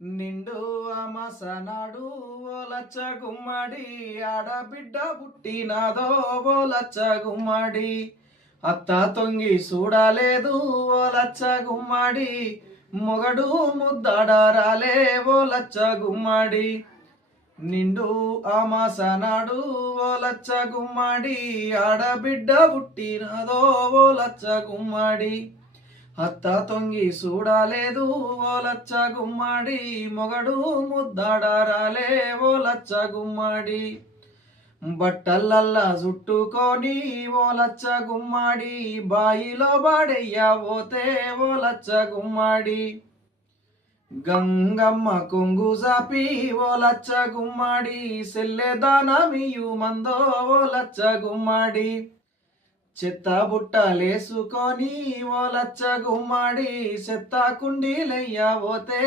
నిండు అమసనాడు ఓలచ్చ గుమ్మడి ఆడబిడ్డ పుట్టినదో ఓలచ్చ గుమ్మడి. అత్త తొంగి చూడలేదు ఓలచ్చ గుమ్మడి. మొగడు ముద్దడరాలే ఓలచ్చ గుమ్మడి. నిండు అమాసనాడు ఓలచ్చ గుమ్మడి ఆడబిడ్డ పుట్టినదో ఓలచ్చ గుమ్మడి. అత్త తొంగి చూడాలేదు ఓ లచ్చ గుమ్మడి. మొగడు ముద్దాడారాలే ఓ లచ్చ గుమ్మడి. బట్టలల్లా చుట్టుకొని లచ్చ గుమ్మడి. బాయిలో బాడయ్యా పోతే లచ్చ గుమ్మడి. గంగమ్మ కొంగు జాపి లచ్చ గుమ్మడి. సెల్లెదానమియు మందో ఓ లచ్చ గుమ్మడి. చెత్త బుట్టలేసుకొని లచ్చ గుమ్మడి చెత్త కుండీలయ్యా పోతే